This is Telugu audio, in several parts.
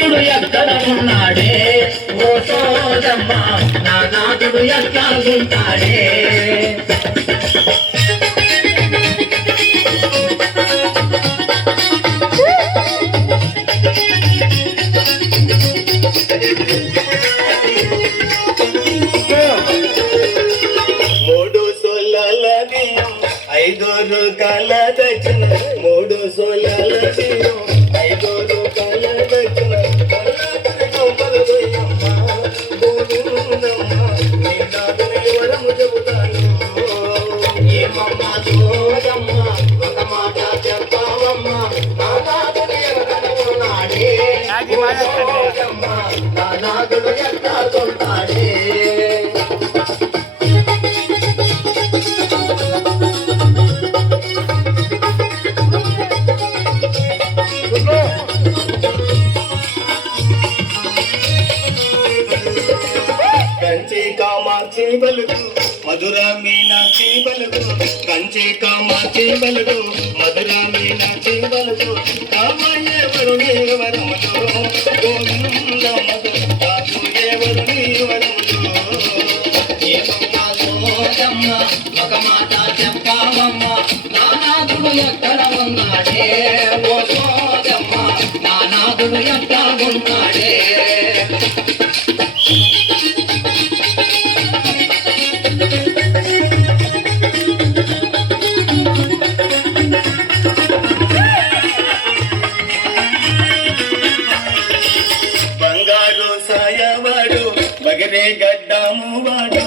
నాదుడు ఎక్కడ ఉన్నాడే ఓ సోదమ్మ నా నాదుడు ఎక్కడ ఉంటాడే ఐదోరు కాల దక్షిణ మూడు సోలాల ఐదోరు కాల దక్షిణ వరము చెబుతాను ఏమమ్మ చూడమ్మ ఒక మాట చెప్పావమ్మ నా నాదుడు ఎక్కడ ఉన్నాడే నా నాదుడు ఎక్కడ ఉంటాడే కంచి కామాక్షి బలుగు మధుర మీనాక్షి బలుగు కంచి కామాక్షి బలుగు మధుర మీనాక్షి బలుగు కామయ్య వరుణి వరములు గోవిందమ్మదు కాదు ఏ వరుణి వరములు ఒక మాట చెప్పావమ్మ నా నాదుడు ఎక్కడ ఉన్నాడే ఓ సోదమ్మ నా నాదుడు ఎక్కడ ఉన్నాడే బంగారు సాయవాడు బగరే గడ్డము వాడు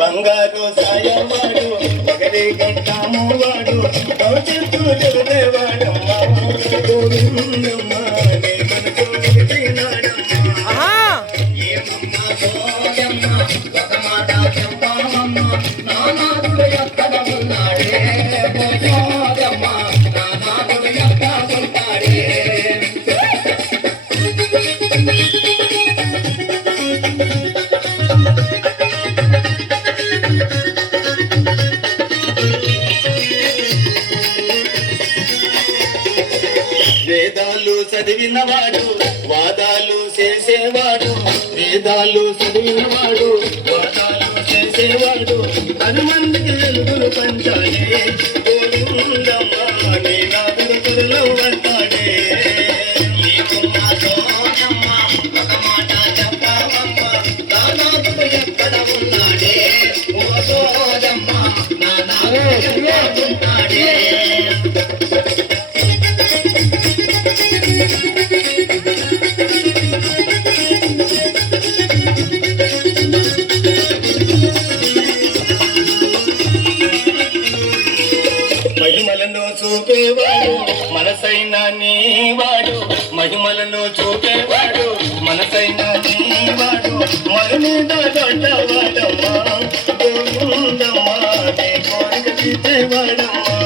బంగారు సాయవాడు బగరే గడ్డము వాడు గౌచెత్తు జగదేవాడమ్మ గోవిందమ్మ నీ మనసు నిలిచినాడమ్మ ఏమమ్మ సోదమ్మ ఒక మాట చెప్పావమ్మ నా నాదుడు ఎక్కడ ఉన్నాడే ఓ సోదమ్మ నా నాదుడు ఎక్కడ ఉంటాడే వేదాలు చదివినవాడు వాదాలు చేసేవాడు వేదాలు చదివినవాడు వాదాలు చేసేవాడు 10 మందికి వెలుగులు పంచాలే గోవిందమ్మ నీ నాదుడు త్వరలో వస్తాడే ఏమమ్మ సోదమ్మ ఒక మాట చెప్పావమ్మ నా నాదుడు ఎక్కడ ఉన్నాడే ఓ సోదమ్మ నా నాదుడు ఎక్కడ ఉంటాడే మహిమలను చూపేవాడు మనసైన నీవాడు మహిమలను చూపేవాడు మనసైన నీవాడు మరి మీద దొడ్డవాడమ్మా గోవిందమ్మా నీ కోరిక తీర్చేవాడమ్మా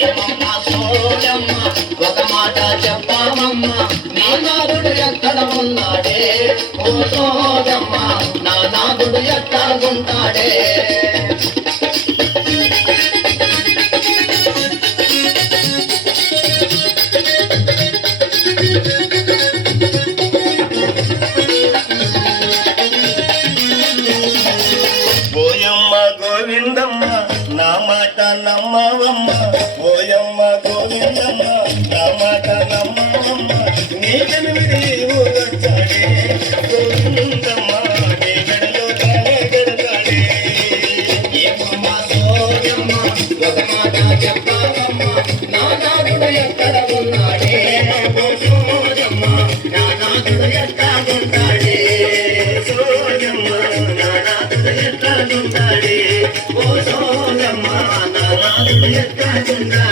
ఏమమ్మ సోదమ్మ ఒక మాట చెప్పావమ్మ నా నాదుడు ఎక్కడ ఉన్నాడే ఓ సోదమ్మ నా నాదుడు ఎక్కడ ఉంటాడే ఓయమ్మ గోవిందమ్మ నా మాట నమ్మవమ్మ ఓయమ్మ గోవిందమ్మ నా మాట నమ్మవమ్మ నీ కనువిడి ఊరొచ్చాడే గోవిందమ్మ నీ గడలో తానే గడతాడే ఏమమ్మ సోదమ్మ ఒక మాట చెప్పావమ్మ నా నాదుడు ఎక్కడ ఉన్నాడే ఓ సోదమ్మ నా నాదుడు ఎక్కడ ఉంటాడే సోయమ్మ నా నాదుడు ఎట్లా ఉంటాడే ఓ సోయమ్మ నా నాదుడు ఎట్లా ఉంటాడే